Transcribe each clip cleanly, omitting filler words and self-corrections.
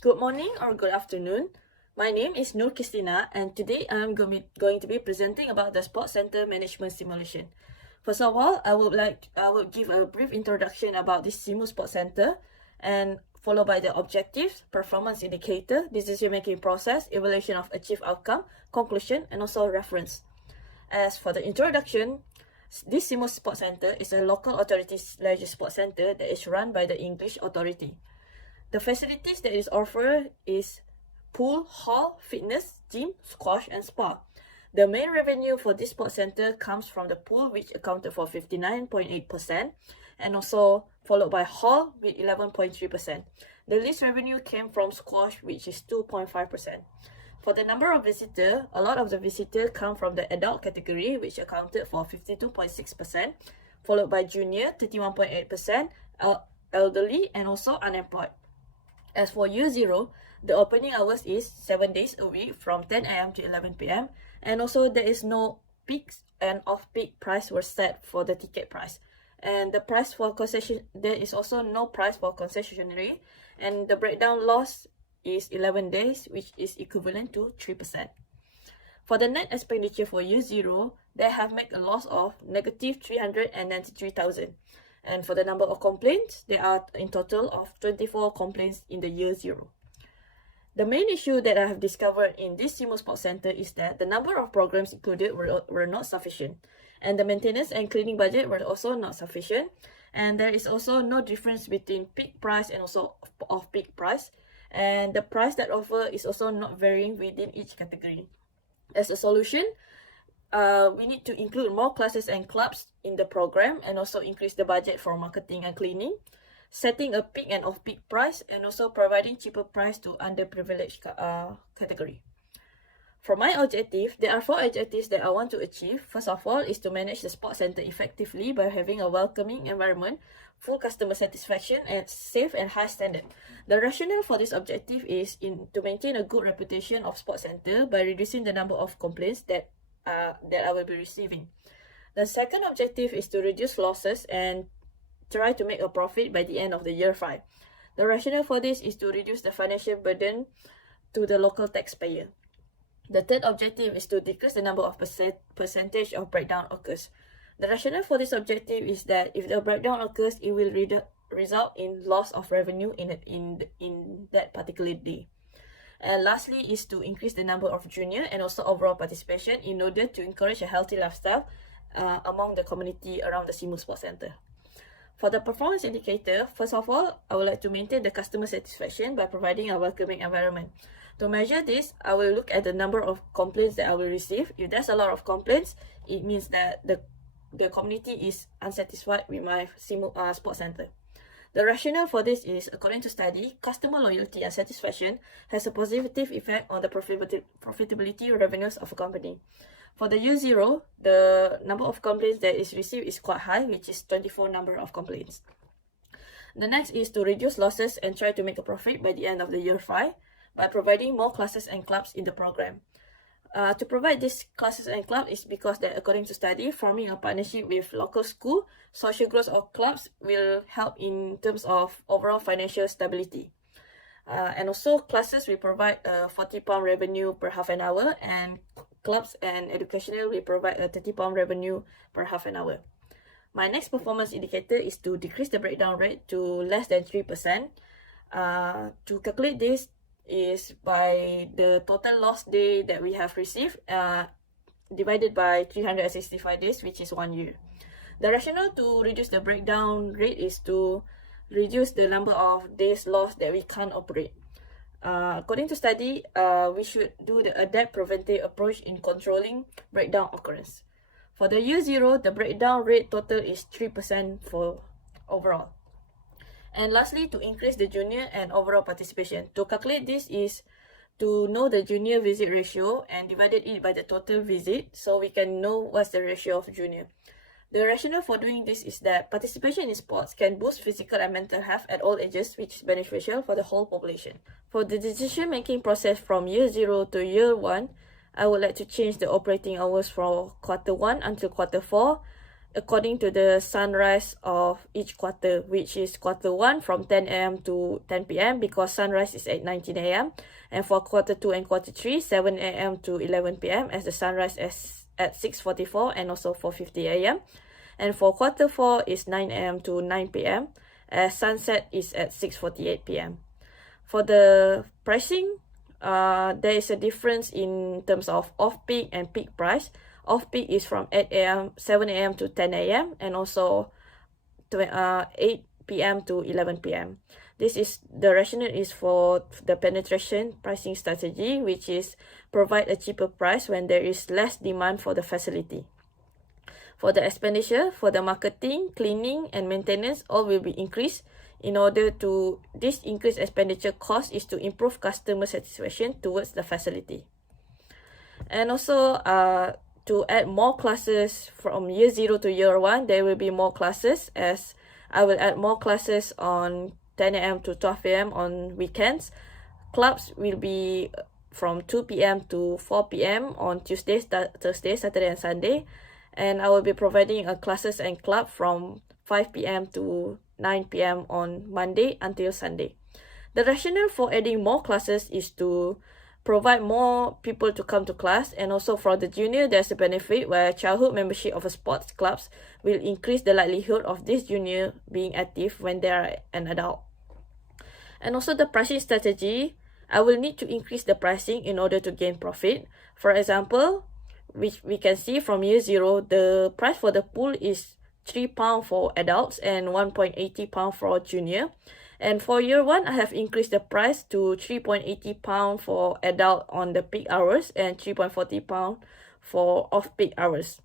Good morning or good afternoon. My name is Nur Christina, and today I'm going to be presenting about the Sports Center Management Simulation. First of all, I would give a brief introduction about this Simu Sports Center, and followed by the objectives, performance indicator, decision-making process, evaluation of achieved outcome, conclusion, and also reference. As for the introduction, this Simu Sports Center is a local authority's leisure sports center that is run by the English authority. The facilities that is offered is pool, hall, fitness, gym, squash, and spa. The main revenue for this sports center comes from the pool, which accounted for 59.8%, and also followed by hall with 11.3%. The least revenue came from squash, which is 2.5%. For the number of visitors, a lot of the visitors come from the adult category, which accounted for 52.6%, followed by junior, 31.8%, elderly, and also unemployed. As for year 0, the opening hours is 7 days a week from 10 a.m. to 11 p.m. And also there is no peaks and off-peak price were set for the ticket price. And the price for concession, there is also no price for concessionary. And the breakdown loss is 11 days, which is equivalent to 3%. For the net expenditure for year 0, they have made a loss of negative 393,000. And for the number of complaints, there are in total of 24 complaints in the year 0. The main issue that I have discovered in this Simu Sports Center is that the number of programs included were not sufficient, and the maintenance and cleaning budget were also not sufficient, and there is also no difference between peak price and also off-peak price, and the price that offer is also not varying within each category. As a solution, we need to include more classes and clubs in the program, and also increase the budget for marketing and cleaning, setting a peak and off-peak price, and also providing cheaper price to underprivileged category. For my objective, there are 4 objectives that I want to achieve. First of all is to manage the sports center effectively by having a welcoming environment, full customer satisfaction, and safe and high standard. The rationale for this objective is to maintain a good reputation of sports center by reducing the number of complaints that I will be receiving. The second objective is to reduce losses and try to make a profit by the end of the year 5. The rationale for this is to reduce the financial burden to the local taxpayer. The third objective is to decrease the number of percentage of breakdown occurs. The rationale for this objective is that if the breakdown occurs, it will result in loss of revenue in that particular day. And lastly is to increase the number of junior and also overall participation in order to encourage a healthy lifestyle among the community around the Simu Sports Center. For the performance indicator, first of all, I would like to maintain the customer satisfaction by providing a welcoming environment. To measure this, I will look at the number of complaints that I will receive. If there's a lot of complaints, it means that the community is unsatisfied with my Simu Sports Center. The rationale for this is, according to study, customer loyalty and satisfaction has a positive effect on the profitability revenues of a company. For the year 0, the number of complaints that is received is quite high, which is 24 number of complaints. The next is to reduce losses and try to make a profit by the end of the year 5 by providing more classes and clubs in the program. To provide these classes and clubs is because that, according to study, forming a partnership with local school, social growth of clubs will help in terms of overall financial stability. And also classes will provide a £40 revenue per half an hour, and clubs and educational will provide a £30 revenue per half an hour. My next performance indicator is to decrease the breakdown rate to less than 3%. To calculate this is by the total loss day that we have received divided by 365 days, which is 1 year. The rationale to reduce the breakdown rate is to reduce the number of days lost that we can't operate. According to study, we should do the adapt preventive approach in controlling breakdown occurrence. For the year 0, the breakdown rate total is 3% for overall. And lastly, to increase the junior and overall participation. To calculate this is to know the junior visit ratio and divided it by the total visit, so we can know what's the ratio of junior. The rationale for doing this is that participation in sports can boost physical and mental health at all ages, which is beneficial for the whole population. For the decision-making process from year 0 to year 1, I would like to change the operating hours from quarter 1 until quarter 4, according to the sunrise of each quarter, which is quarter 1 from 10 a.m. to 10 p.m. because sunrise is at 19 a.m. and for quarter 2 and quarter 3, 7 a.m. to 11 p.m. as the sunrise is at 6:44 and also 4:50 a.m. And for quarter 4 is 9 a.m. to 9 p.m. as sunset is at 6:48 p.m. For the pricing, there is a difference in terms of off-peak and peak price. Off-peak is from 7 a.m. to 10 a.m. and also 8 p.m. to 11 p.m. The rationale is for the penetration pricing strategy, which is provide a cheaper price when there is less demand for the facility. For the expenditure, for the marketing, cleaning, and maintenance, all will be increased. This increased expenditure cost is to improve customer satisfaction towards the facility. And also, to add more classes from year 0 to year 1, there will be more classes, as I will add more classes on 10 a.m. to 12 p.m. on weekends. Clubs will be from 2 p.m. to 4 p.m. on Tuesday, Thursday, Saturday, and Sunday. And I will be providing a classes and club from 5 p.m. to 9 p.m. on Monday until Sunday. The rationale for adding more classes is to provide more people to come to class, and also for the junior, there's a benefit where childhood membership of a sports clubs will increase the likelihood of this junior being active when they are an adult. And also the pricing strategy, I will need to increase the pricing in order to gain profit. For example, which we can see from year 0, the price for the pool is £3 for adults and £1.80 for junior. And for year 1, I have increased the price to £3.80 for adult on the peak hours and £3.40 for off-peak hours.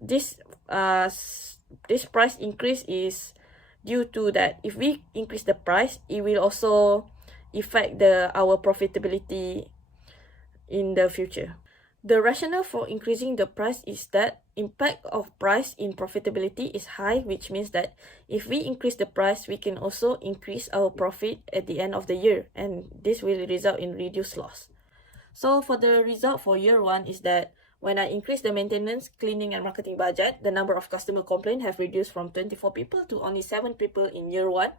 This price increase is due to that if we increase the price, it will also affect our profitability in the future. The rationale for increasing the price is that impact of price in profitability is high, which means that if we increase the price, we can also increase our profit at the end of the year, and this will result in reduced loss. So for the result for year 1 is that when I increase the maintenance, cleaning, and marketing budget, the number of customer complaints have reduced from 24 people to only 7 people in year 1.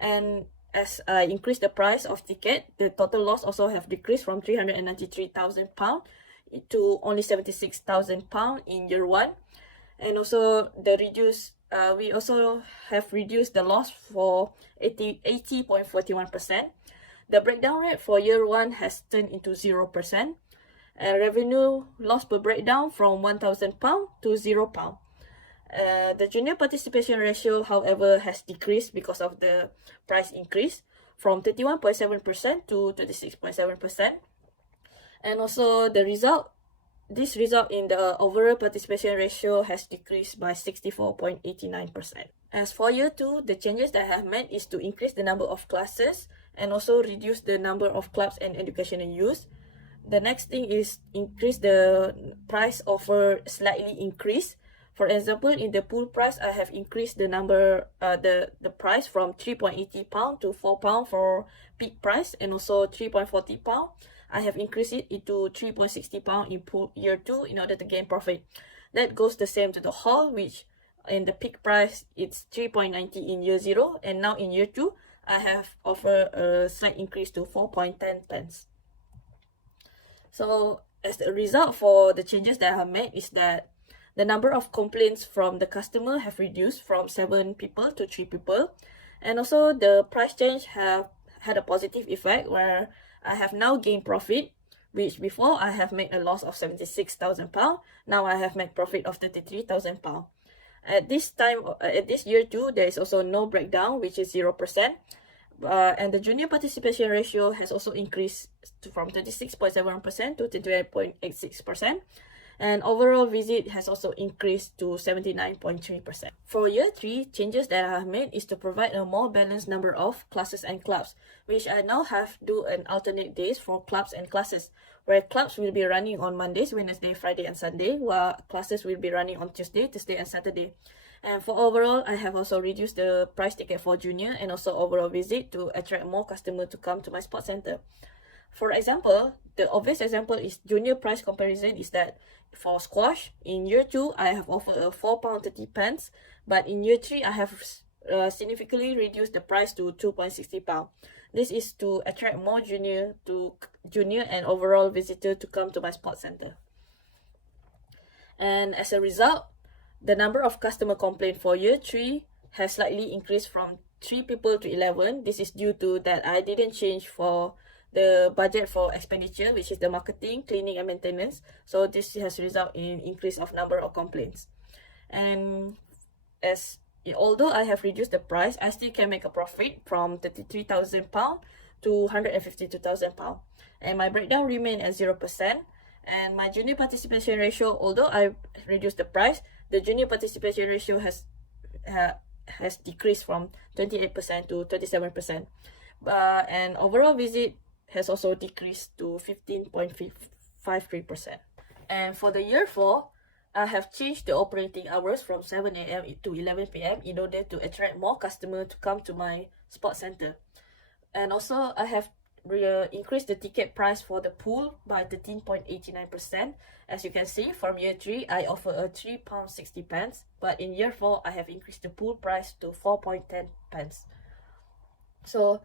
And as I increase the price of ticket, the total loss also have decreased from £393,000 to only £76,000 in year 1. And also we also have reduced the loss for 80.41%. The breakdown rate for year 1 has turned into 0%. And revenue loss per breakdown from £1,000 to £0. The junior participation ratio, however, has decreased because of the price increase from 31.7% to 26.7%. And also this result in the overall participation ratio has decreased by 64.89%. As for year 2, the changes that I have made is to increase the number of classes and also reduce the number of clubs and educational use. The next thing is increase the price offer slightly increase. For example, in the pool price, I have increased the price from £3.80 to £4 for peak price, and also £3.40. I have increased it into £3.60 in pool year 2 in order to gain profit. That goes the same to the hall, which in the peak price it's £3.90 in year 0, and now in year 2 I have offered a slight increase to 4.10 pence. So as a result for the changes that I have made is that the number of complaints from the customer have reduced from 7 people to 3 people, and also the price change have had a positive effect where I have now gained profit, which before I have made a loss of £76,000. Now I have made profit of £33,000. At this year 2, there is also no breakdown, which is 0%. And the junior participation ratio has also increased from 26.7% to 28.86%. And overall visit has also increased to 79.3%. For year 3, changes that I have made is to provide a more balanced number of classes and clubs, which I now have do an alternate days for clubs and classes, where clubs will be running on Mondays, Wednesday, Friday, and Sunday, while classes will be running on Tuesday, Thursday, and Saturday. And for overall, I have also reduced the price ticket for junior and also overall visit to attract more customers to come to my sports center. For example, the obvious example is junior price comparison is that for squash, in year 2, I have offered a £4.30, but in year 3, I have significantly reduced the price to £2.60. This is to attract more junior and overall visitor to come to my sports center. And as a result, the number of customer complaints for year 3 has slightly increased from 3 people to 11. This is due to that I didn't change for the budget for expenditure, which is the marketing, cleaning and maintenance. So this has resulted in increase of number of complaints. And although I have reduced the price, I still can make a profit from £33,000 to £152,000. And my breakdown remain at 0%. And my junior participation ratio, although I reduced the price, the junior participation ratio has decreased from 28% to 27%. And overall visit has also decreased to 15.53%. And for the year 4, I have changed the operating hours from 7 a.m. to 11 p.m. in order to attract more customers to come to my sports center. And also, I have increased the ticket price for the pool by 13.89%. As you can see, from year 3, I offer a £3.60, but in year 4, I have increased the pool price to £4.10. So,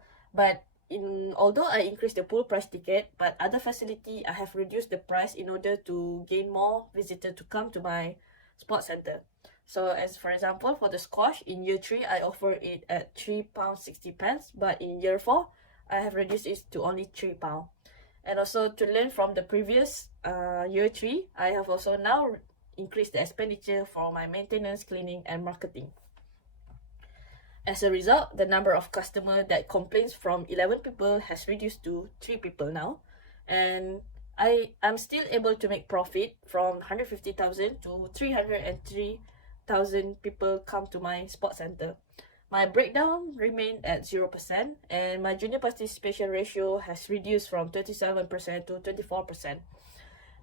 although I increased the pool price ticket, but other facility, I have reduced the price in order to gain more visitors to come to my sports center. So, as for example, for the squash, in year 3, I offer it at £3.60, but in year 4, I have reduced it to only £3. And also to learn from the previous year 3, I have also now increased the expenditure for my maintenance, cleaning and marketing. As a result, the number of customers that complains from 11 people has reduced to 3 people now. And I'm still able to make profit from 150,000 to 303,000 people come to my sports center. My breakdown remained at 0%, and my junior participation ratio has reduced from 27% to 24%.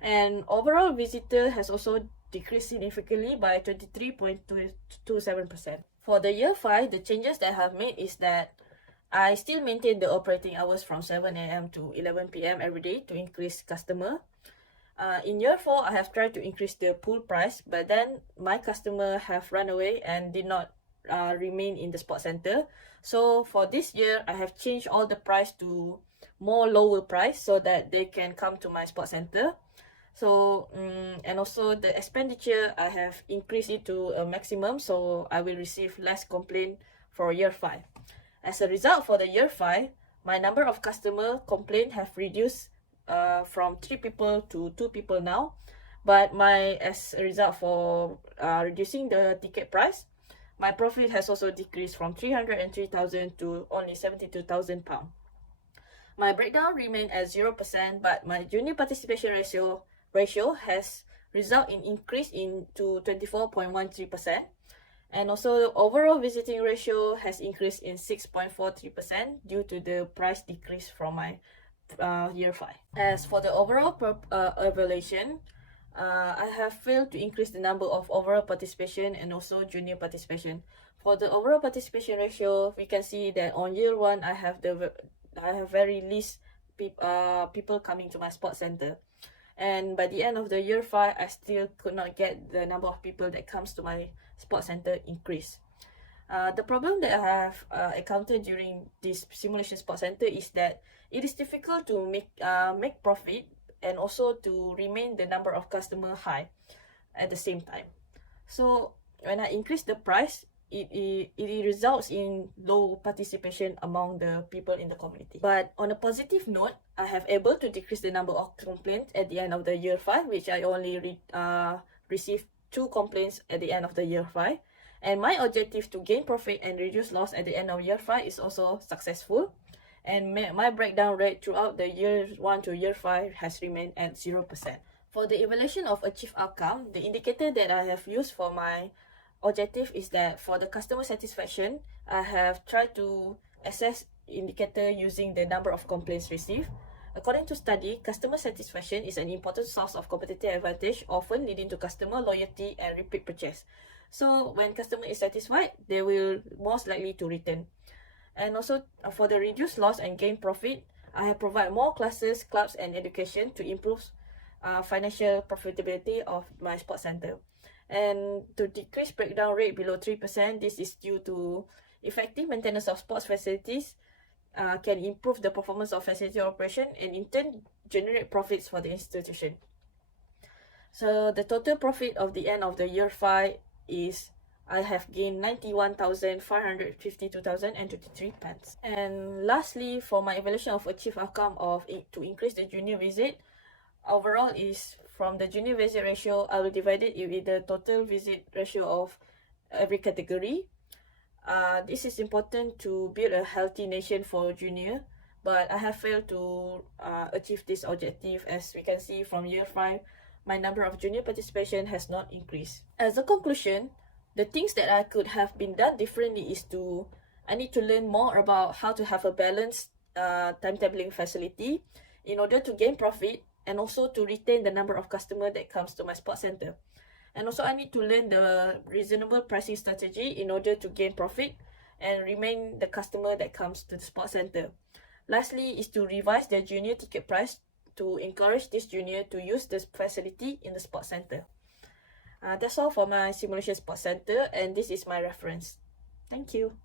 And overall visitor has also decreased significantly by 23.27%. For the year 5, the changes that I have made is that I still maintain the operating hours from 7 a.m. to 11 p.m. every day to increase customer. In year 4, I have tried to increase the pool price, but then my customer have run away and did not remain in the sports center. So for this year, I have changed all the price to more lower price so that they can come to my sports center. So and also the expenditure, I have increased it to a maximum, so I will receive less complaint for year 5. As a result, for the year 5, my number of customer complaint have reduced from 3 people to 2 people now. But as a result for reducing the ticket price, my profit has also decreased from 303,000 to only £72,000. My breakdown remained at 0%, but my junior participation ratio has resulted in increase to 24.13%. And also the overall visiting ratio has increased in 6.43% due to the price decrease from my year 5. As for the overall evaluation, I have failed to increase the number of overall participation and also junior participation. For the overall participation ratio, we can see that on year 1, I have very least people coming to my sports center. And by the end of the year 5, I still could not get the number of people that comes to my sports center increase. The problem that I have encountered during this simulation sports center is that it is difficult to make profit and also to remain the number of customer high at the same time. So when I increase the price, it results in low participation among the people in the community. But on a positive note, I have able to decrease the number of complaints at the end of the year 5, which I only received 2 complaints at the end of the year 5. And my objective to gain profit and reduce loss at the end of year 5 is also successful. And my breakdown rate throughout the year 1 to year 5 has remained at 0%. For the evaluation of achieved outcome, the indicator that I have used for my objective is that for the customer satisfaction, I have tried to assess indicator using the number of complaints received. According to study, customer satisfaction is an important source of competitive advantage, often leading to customer loyalty and repeat purchase. So when customer is satisfied, they will most likely to return. And also for the reduced loss and gain profit, I have provided more classes, clubs, and education to improve financial profitability of my sports center. And to decrease breakdown rate below 3%, this is due to effective maintenance of sports facilities, can improve the performance of facility operation and in turn generate profits for the institution. So the total profit of the end of the year 5 is I have gained 91,552,023 pence. And lastly, for my evaluation of achieved outcome of to increase the junior visit, overall is from the junior visit ratio, I will divide it with the total visit ratio of every category. This is important to build a healthy nation for junior, but I have failed to achieve this objective. As we can see from year 5, my number of junior participation has not increased. As a conclusion, the things that I could have been done differently is I need to learn more about how to have a balanced timetabling facility in order to gain profit and also to retain the number of customers that comes to my sports center. And also I need to learn the reasonable pricing strategy in order to gain profit and remain the customer that comes to the sports center. Lastly is to revise the junior ticket price to encourage this junior to use this facility in the sports center. That's all for my simulation sports center, and this is my reference. Thank you.